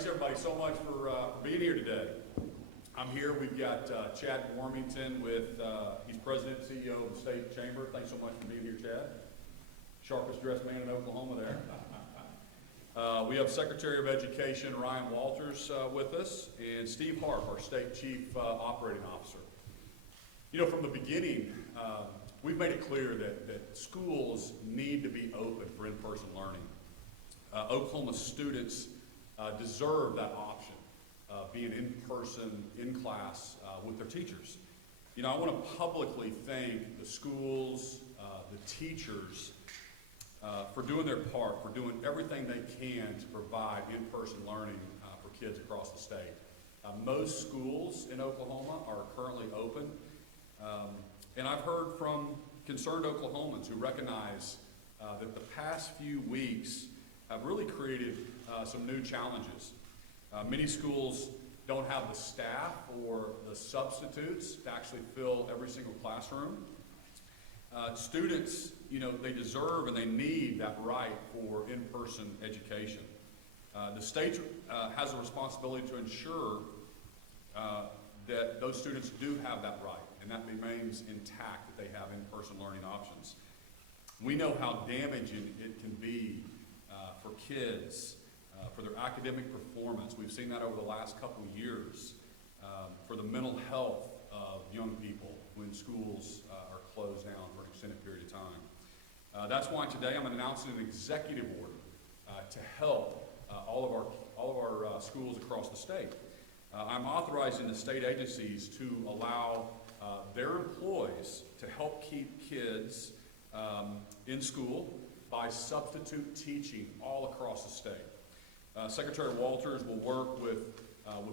Thanks everybody so much for being here today. I'm here. We've got Chad Warmington he's president and CEO of the State Chamber. Thanks so much for being here, Chad. Sharpest dressed man in Oklahoma there. We have Secretary of Education Ryan Walters with us, and Steve Harp, our State Chief Operating Officer. You know, from the beginning, we've made it clear that schools need to be open for in-person learning. Oklahoma students deserve that option, being in person, in class, with their teachers. You know, I want to publicly thank the schools, the teachers, for doing their part, for doing everything they can to provide in-person learning for kids across the state. Most schools in Oklahoma are currently open, and I've heard from concerned Oklahomans who recognize that the past few weeks have really created some new challenges. Many schools don't have the staff or the substitutes to actually fill every single classroom. Students, you know, they deserve and they need that right for in-person education. The state has a responsibility to ensure that those students do have that right, and that remains intact, that they have in-person learning options. We know how damaging it can be for kids, for their academic performance. We've seen that over the last couple of years, for the mental health of young people when schools are closed down for an extended period of time. That's why today I'm announcing an executive order to help all of our schools across the state. I'm authorizing the state agencies to allow their employees to help keep kids in school by substitute teaching all across the state. Secretary Walters will work with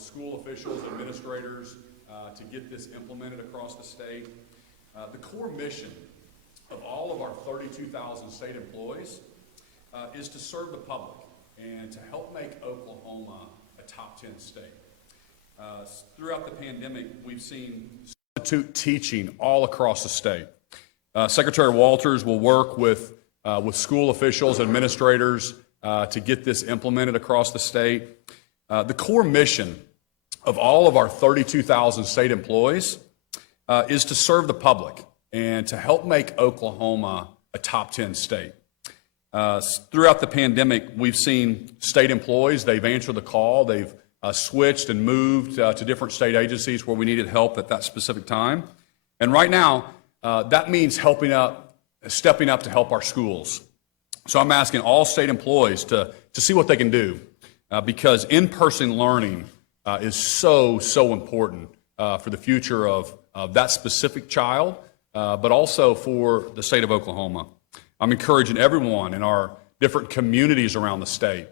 school officials, administrators, to get this implemented across the state. The core mission of all of our 32,000 state employees is to serve the public and to help make Oklahoma a top 10 state. Throughout the pandemic, we've seen substitute teaching all across the state. Secretary Walters will work with school officials, administrators, to get this implemented across the state. The core mission of all of our 32,000 state employees is to serve the public and to help make Oklahoma a top 10 state. Throughout the pandemic, we've seen state employees, they've answered the call, they've switched and moved to different state agencies where we needed help at that specific time. And right now, that means stepping up to help our schools. So I'm asking all state employees to see what they can do, because in-person learning is so important for the future of that specific child, but also for the state of Oklahoma. I'm encouraging everyone in our different communities around the state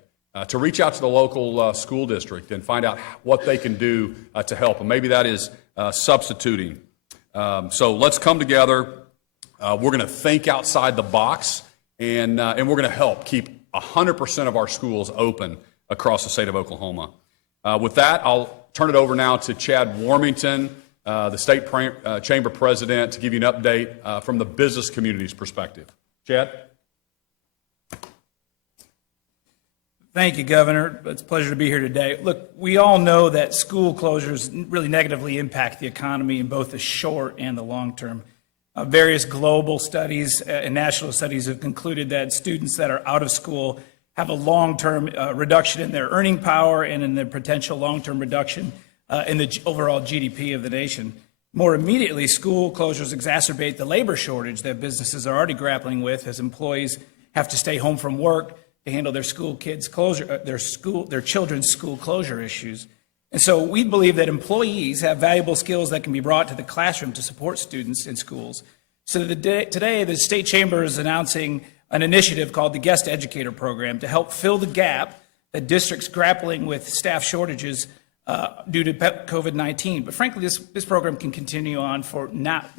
to reach out to the local school district and find out what they can do to help. And maybe that is substituting. So let's come together. We're going to think outside the box, and we're going to help keep 100% of our schools open across the state of Oklahoma. With that, I'll turn it over now to Chad Warmington, the State Chamber President, to give you an update from the business community's perspective. Chad? Thank you, Governor. It's a pleasure to be here today. Look, we all know that school closures really negatively impact the economy in both the short and the long term. Various global studies and national studies have concluded that students that are out of school have a long-term reduction in their earning power and in their potential long-term reduction in the overall GDP of the nation. More immediately, school closures exacerbate the labor shortage that businesses are already grappling with as employees have to stay home from work to handle their their children's school closure issues. And so we believe that employees have valuable skills that can be brought to the classroom to support students in schools. So today, the State Chamber is announcing an initiative called the Guest Educator Program to help fill the gap that districts grappling with staff shortages due to COVID-19. But frankly, this program can continue on for not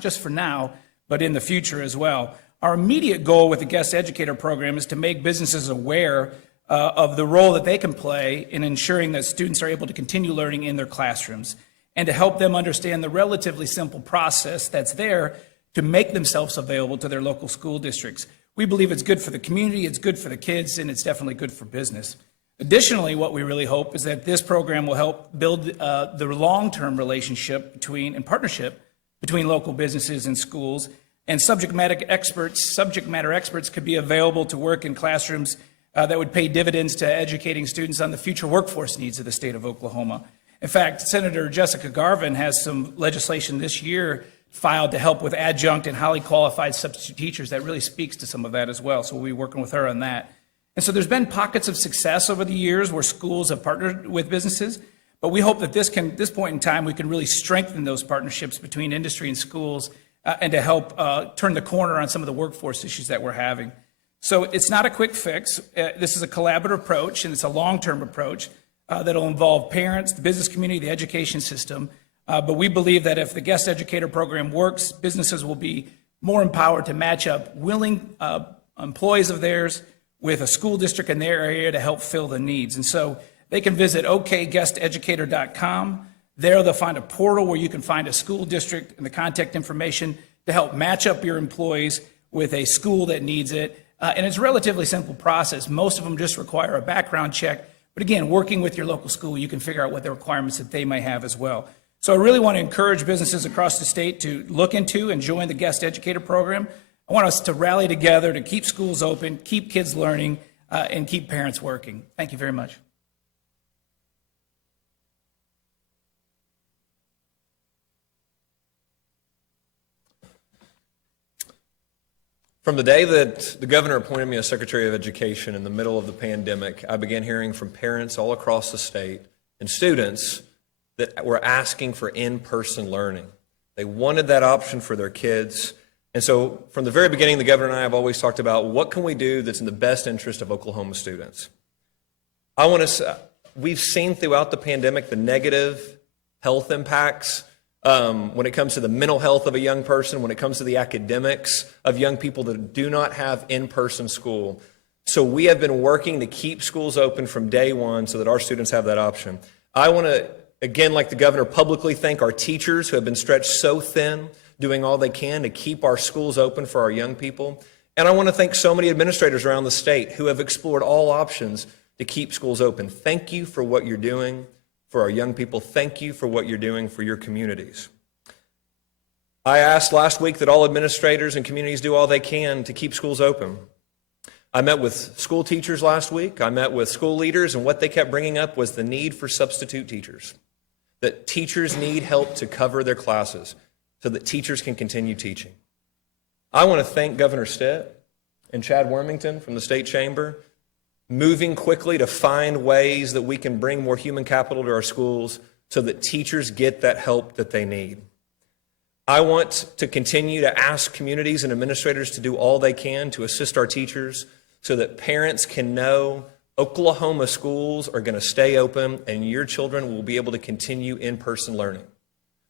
just for now, but in the future as well. Our immediate goal with the Guest Educator Program is to make businesses aware of the role that they can play in ensuring that students are able to continue learning in their classrooms, and to help them understand the relatively simple process that's there to make themselves available to their local school districts. We believe it's good for the community, it's good for the kids, and it's definitely good for business. Additionally, what we really hope is that this program will help build the long-term relationship between and partnership between local businesses and schools, and subject matter experts could be available to work in classrooms that would pay dividends to educating students on the future workforce needs of the state of Oklahoma. In fact, Senator Jessica Garvin has some legislation this year filed to help with adjunct and highly qualified substitute teachers that really speaks to some of that as well. So we'll be working with her on that. And so there's been pockets of success over the years where schools have partnered with businesses, but we hope that this point in time, we can really strengthen those partnerships between industry and schools and to help turn the corner on some of the workforce issues that we're having. So it's not a quick fix. This is a collaborative approach, and it's a long-term approach that'll involve parents, the business community, the education system. But we believe that if the guest educator program works, businesses will be more empowered to match up willing employees of theirs with a school district in their area to help fill the needs. And so they can visit okguesteducator.com. There they'll find a portal where you can find a school district and the contact information to help match up your employees with a school that needs it. And it's a relatively simple process. Most of them just require a background check. But again, working with your local school, you can figure out what the requirements that they may have as well. So I really want to encourage businesses across the state to look into and join the guest educator program. I want us to rally together to keep schools open, keep kids learning, and keep parents working. Thank you very much. From the day that the governor appointed me as Secretary of Education in the middle of the pandemic, I began hearing from parents all across the state and students that were asking for in-person learning. They wanted that option for their kids. And so from the very beginning, the governor and I have always talked about what can we do that's in the best interest of Oklahoma students. We've seen throughout the pandemic the negative health impacts when it comes to the mental health of a young person, when it comes to the academics of young people that do not have in-person school. So we have been working to keep schools open from day one so that our students have that option. I want to, again, like the governor, publicly thank our teachers who have been stretched so thin, doing all they can to keep our schools open for our young people. And I want to thank so many administrators around the state who have explored all options to keep schools open. Thank you for what you're doing for our young people. Thank you for what you're doing for your communities. I asked last week that all administrators and communities do all they can to keep schools open. I met with school teachers last week. I met with school leaders, and what they kept bringing up was the need for substitute teachers, that teachers need help to cover their classes so that teachers can continue teaching. I want to thank Governor Stitt and Chad Wormington from the State Chamber, moving quickly to find ways that we can bring more human capital to our schools so that teachers get that help that they need. I want to continue to ask communities and administrators to do all they can to assist our teachers so that parents can know Oklahoma schools are going to stay open and your children will be able to continue in-person learning.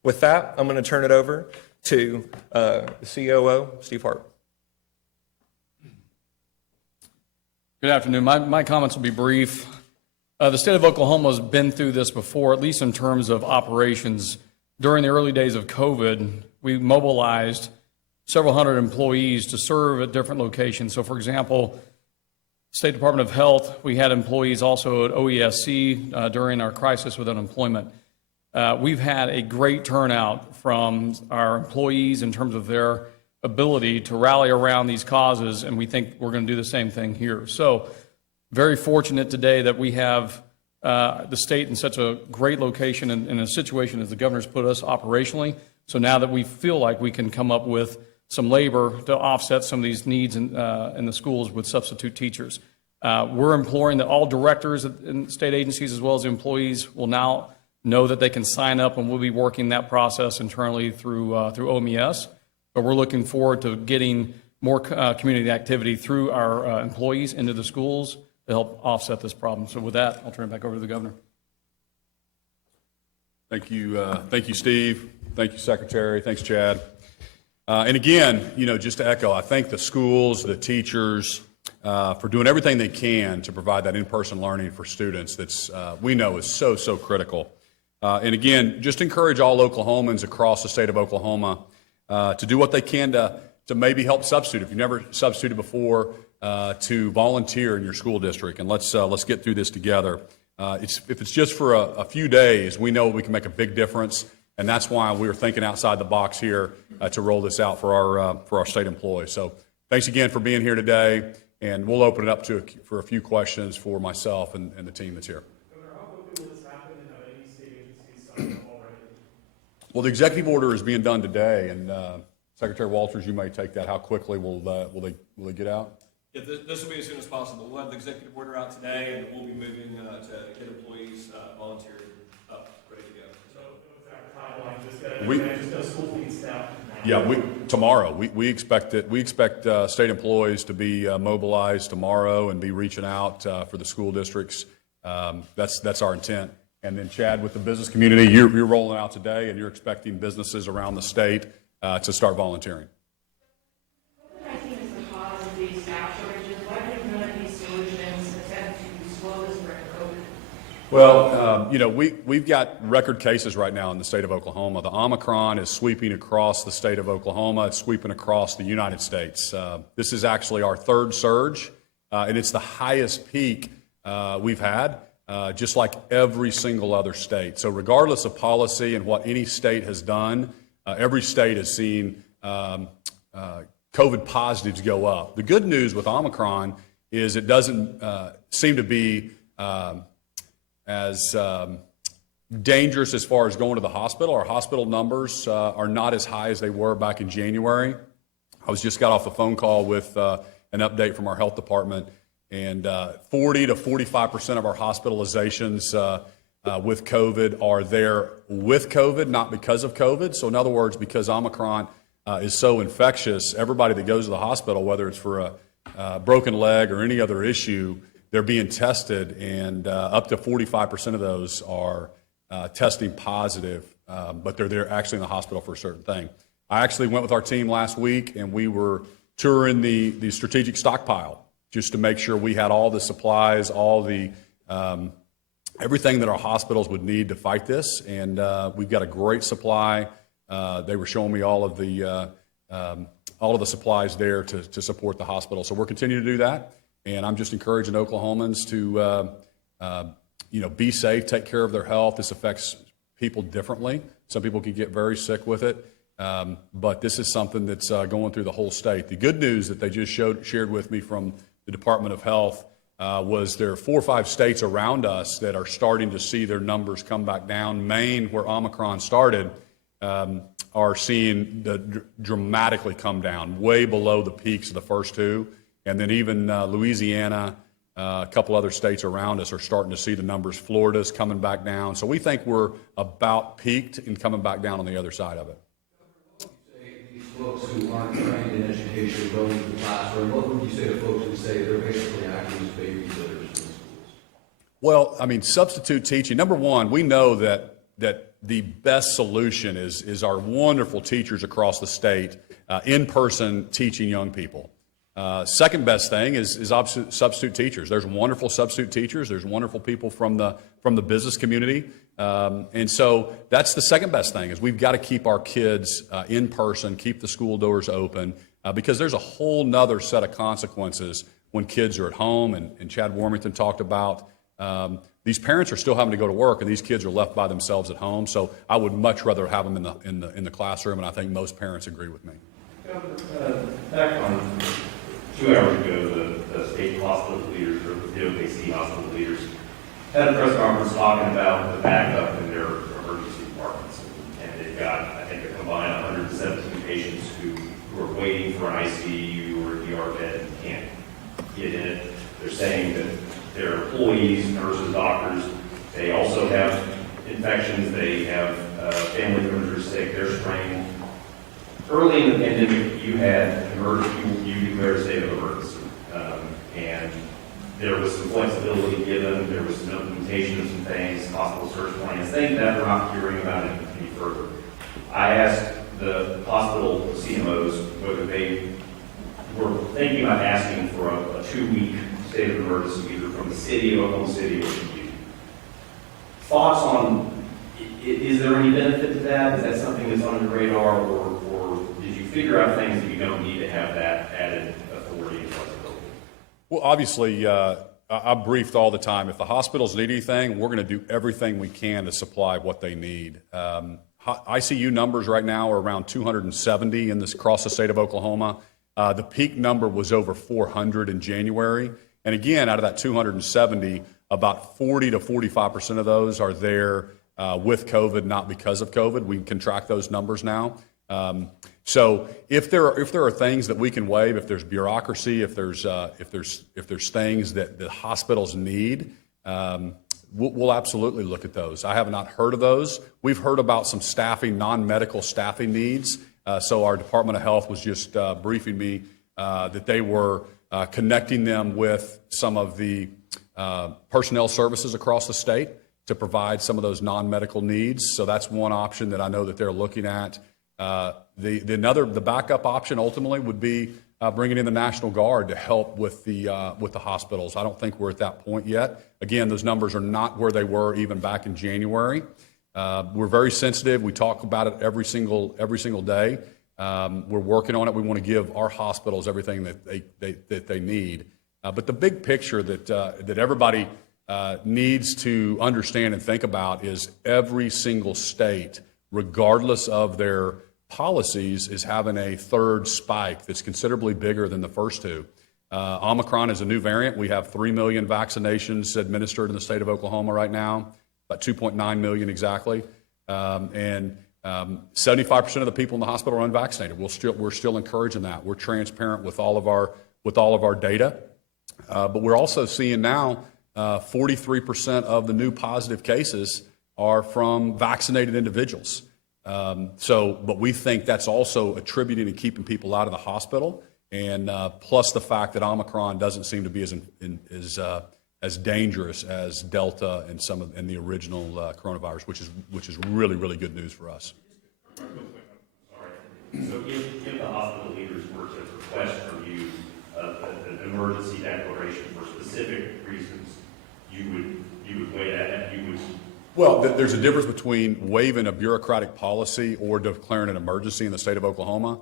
With that, I'm going to turn it over to the COO, Steve Hart. Good afternoon. My comments will be brief. The state of Oklahoma has been through this before, at least in terms of operations. During the early days of COVID, we mobilized several hundred employees to serve at different locations. So, for example, State Department of Health, we had employees also at OESC during our crisis with unemployment. We've had a great turnout from our employees in terms of their ability to rally around these causes, and we think we're going to do the same thing here. So very fortunate today that we have the state in such a great location and in a situation as the governor's put us operationally. So now that we feel like we can come up with some labor to offset some of these needs in the schools with substitute teachers. We're imploring that all directors in state agencies as well as employees will now know that they can sign up, and we'll be working that process internally through OMES. But we're looking forward to getting more community activity through our employees into the schools to help offset this problem. So with that, I'll turn it back over to the governor. Thank you, Steve. Thank you, Secretary. Thanks, Chad. And again, just to echo, I thank the schools, the teachers for doing everything they can to provide that in-person learning for students that's we know is so critical. And again, just encourage all Oklahomans across the state of Oklahoma to do what they can to maybe help substitute. If you've never substituted before, to volunteer in your school district, and let's get through this together. If it's just for a few days, we know we can make a big difference, and that's why we were thinking outside the box here to roll this out for our state employees. So thanks again for being here today, and we'll open it up for a few questions for myself and the team that's here. Governor, how quickly will this happen, and have any state agencies signed up already? Well, the executive order is being done today, and Secretary Walters, you may take that. How quickly will they get out? Yeah, this will be as soon as possible. We'll have the executive order out today, and we'll be moving to get employees volunteered up, ready to go. So, what's our timeline? Just no school fees now? Yeah, tomorrow. We expect state employees to be mobilized tomorrow and be reaching out for the school districts. That's our intent. And then, Chad, with the business community, you're rolling out today, and you're expecting businesses around the state to start volunteering. COVID-19 is the cause of these staff shortages. Why did none of these solutions attempt to slow the spread of COVID? Well, we've got record cases right now in the state of Oklahoma. The Omicron is sweeping across the state of Oklahoma. It's sweeping across the United States. This is actually our third surge, and it's the highest peak we've had, just like every single other state. So regardless of policy and what any state has done, every state has seen COVID positives go up. The good news with Omicron is it doesn't seem to be as dangerous as far as going to the hospital. Our hospital numbers are not as high as they were back in January. I just got off a phone call with an update from our health department, and 40 to 45% of our hospitalizations with COVID are there with COVID, not because of COVID. So in other words, because Omicron is so infectious, everybody that goes to the hospital, whether it's for a broken leg or any other issue, they're being tested, and up to 45% of those are testing positive, but they're there actually in the hospital for a certain thing. I actually went with our team last week, and we were touring the strategic stockpile just to make sure we had all the supplies, all the everything that our hospitals would need to fight this, and we've got a great supply. They were showing me all of the supplies there to support the hospital. So we're continuing to do that, and I'm just encouraging Oklahomans to be safe, take care of their health. This affects people differently. Some people can get very sick with it, but this is something that's going through the whole state. The good news that they just shared with me from the Department of Health was there are 4 or 5 states around us that are starting to see their numbers come back down. Maine, where Omicron started, are seeing the dramatically come down, way below the peaks of the first 2. And then even Louisiana, a couple other states around us are starting to see the numbers. Florida's coming back down. So we think we're about peaked and coming back down on the other side of it. These folks who aren't trained in education going to the classroom, what would you say to folks who say they're basically acting as babysitters in the schools? Well, I mean, substitute teaching. Number one, we know that the best solution is our wonderful teachers across the state in person teaching young people. Second best thing is substitute teachers. There's wonderful substitute teachers. There's wonderful people from the business community. And so that's the second best thing is we've got to keep our kids in person, keep the school doors open, because there's a whole nother set of consequences when kids are at home. And Chad Warmington talked about these parents are still having to go to work, and these kids are left by themselves at home. So I would much rather have them in the classroom, and I think most parents agree with me. Back on 2 hours ago, the state hospital leaders, or the OKC hospital leaders, had a press conference talking about the backup in their emergency departments. And they've got, I think, a combined 117 patients who are waiting for an ICU or ER bed and can't get in it. They're saying that their employees, nurses, doctors, they also have infections, they have family members who are sick, they're strained. Early in the pandemic, you had you declared a state of emergency, and there was some flexibility given, there was some implementation of some things, hospital search plans, things that we're not hearing about any further. I asked the hospital CMOs whether they were thinking about asking for a 2-week state of emergency, either from the city, Oklahoma City, or from you. Thoughts on, is there any benefit to that? Is that something that's on your radar, or did you figure out things that you don't need to have that added authority and flexibility? Well, obviously, I'm briefed all the time. If the hospitals need anything, we're going to do everything we can to supply what they need. ICU numbers right now are around 270 across the state of Oklahoma. The peak number was over 400 in January. And again, out of that 270, about 40 to 45% of those are there with COVID, not because of COVID. We can track those numbers now. So if there are things that we can waive, if there's bureaucracy, if there's things that the hospitals need, we'll absolutely look at those. I have not heard of those. We've heard about some staffing, non-medical staffing needs. So our Department of Health was just briefing me that they were connecting them with some of the personnel services across the state to provide some of those non-medical needs. So that's one option that I know that they're looking at. The backup option ultimately would be bringing in the National Guard to help with the hospitals. I don't think we're at that point yet. Again, those numbers are not where they were even back in January. We're very sensitive. We talk about it every single day. We're working on it. We want to give our hospitals everything that they need. But the big picture that everybody needs to understand and think about is every single state, regardless of their policies, is having a third spike that's considerably bigger than the first two. Omicron is a new variant. We have 3 million vaccinations administered in the state of Oklahoma right now, about 2.9 million exactly. And 75% of the people in the hospital are unvaccinated. We're still encouraging that. We're transparent with all of our data. But we're also seeing now 43% of the new positive cases are from vaccinated individuals. But we think that's also attributing and keeping people out of the hospital, and plus the fact that Omicron doesn't seem to be as dangerous as Delta and the original coronavirus, which is really, really good news for us. Sorry. So if the hospital leaders were to request from you an emergency declaration for specific reasons, you would weigh that, and you would. Well, there's a difference between waiving a bureaucratic policy or declaring an emergency in the state of Oklahoma.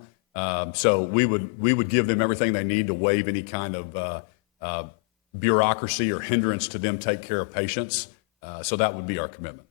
So we would give them everything they need to waive any kind of bureaucracy or hindrance to them take care of patients. So that would be our commitment.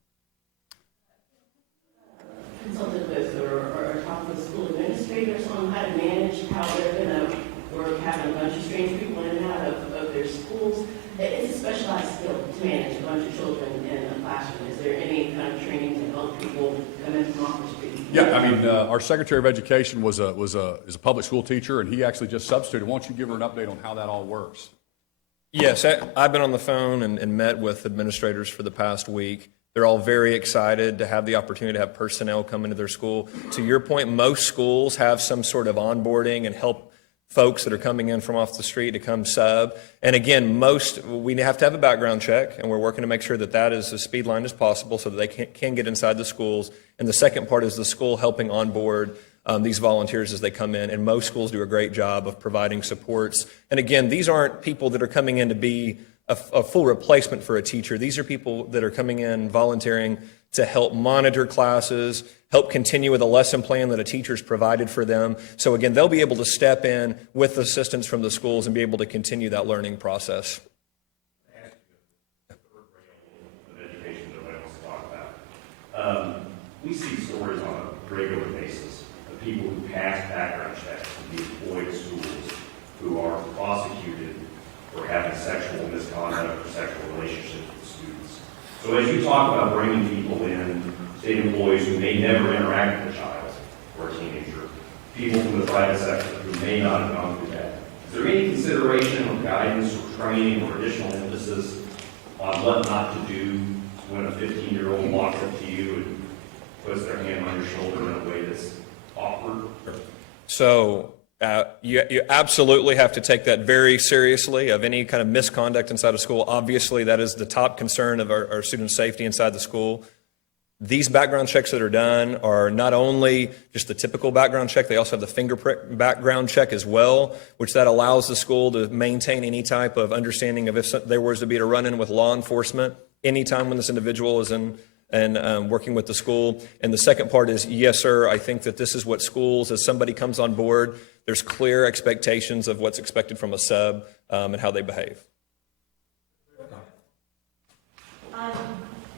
Consulted with or talked with school administrators on how to manage how they're going to work, having a bunch of strange people in and out of their schools. It's a specialized skill to manage a bunch of children in a classroom. Is there any kind of training to help people come in from off the street? Yeah, I mean, our Secretary of Education is a public school teacher, and he actually just substituted. Why don't you give her an update on how that all works? Yes, I've been on the phone and met with administrators for the past week. They're all very excited to have the opportunity to have personnel come into their school. To your point, most schools have some sort of onboarding and help folks that are coming in from off the street to come sub. And again, we have to have a background check, and we're working to make sure that is as speed line as possible so that they can get inside the schools. And the second part is the school helping onboard these volunteers as they come in. And most schools do a great job of providing supports. And again, these aren't people that are coming in to be a full replacement for a teacher. These are people that are coming in volunteering to help monitor classes, help continue with a lesson plan that a teacher's provided for them. So again, they'll be able to step in with assistance from the schools and be able to continue that learning process. Of education that I also talk about. We see stories on a regular basis of people who pass background checks and be employed at schools who are prosecuted for having sexual misconduct or sexual relationships with students. So as you talk about bringing people in, state employees who may never interact with a child or a teenager, people from the private sector who may not have gone through that, is there any consideration or guidance or training or additional emphasis on what not to do when a 15-year-old walks up to you and puts their hand on your shoulder in a way that's awkward? So you absolutely have to take that very seriously of any kind of misconduct inside of school. Obviously, that is the top concern of our student safety inside the school. These background checks that are done are not only just the typical background check, they also have the fingerprint background check as well, which that allows the school to maintain any type of understanding of if there was to be a run-in with law enforcement anytime when this individual is in and working with the school. And the second part is, yes, sir, I think that this is what schools, as somebody comes on board, there's clear expectations of what's expected from a sub and how they behave.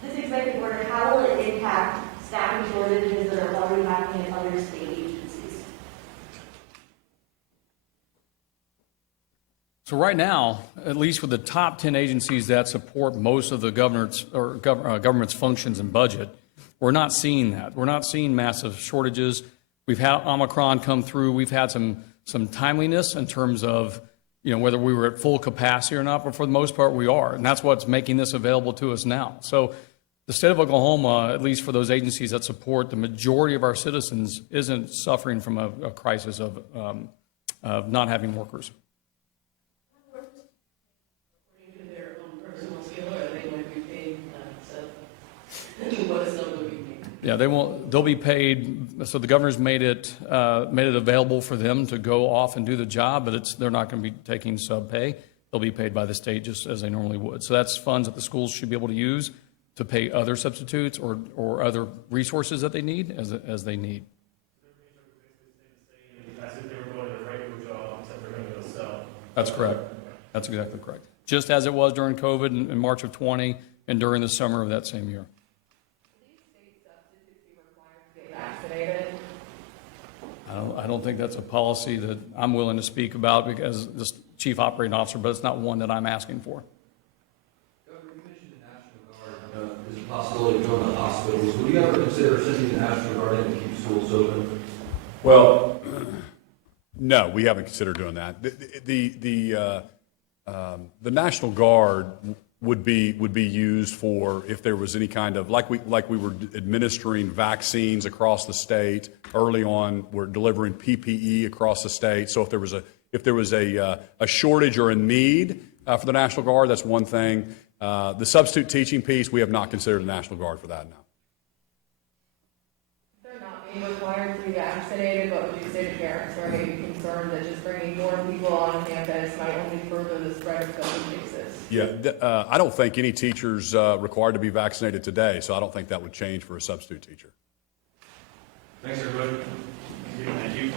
This executive order, how will it impact staffing shortages that are already happening in other state agencies? So right now, at least with the top 10 agencies that support most of the government's functions and budget, we're not seeing that. We're not seeing massive shortages. We've had Omicron come through. We've had some timeliness in terms of, whether we were at full capacity or not, but for the most part we are. And that's what's making this available to us now. So the state of Oklahoma, at least for those agencies that support the majority of our citizens, isn't suffering from a crisis of not having workers. According to their own personal skill, or they might be paid, what is some would be paid? Yeah, they'll be paid. So the governor's made it available for them to go off and do the job, but they're not going to be taking sub pay. They'll be paid by the state just as they normally would. So that's funds that the schools should be able to use to pay other substitutes or other resources that they need as they need. That's correct. That's exactly correct. Just as it was during COVID in March of 20 and during the summer of that same year. Vaccinated. I don't think that's a policy that I'm willing to speak about because the chief operating officer, but it's not one that I'm asking for. Governor, you mentioned the National Guard as a possibility of going to hospitals. Would you ever consider sending the National Guard in to keep schools open? Well, no, we haven't considered doing that. The National Guard would be used for if there was any kind of, like we were administering vaccines across the state early on. We're delivering PPE across the state. So if there was a shortage or a need for the National Guard, that's one thing. The substitute teaching piece, we have not considered the National Guard for that now. They're not being required to be vaccinated, but would you say to parents who are maybe concerned that just bringing more people on campus might only further the spread of COVID cases? Yeah, I don't think any teacher's required to be vaccinated today, so I don't think that would change for a substitute teacher. Thanks, everybody. Thank you.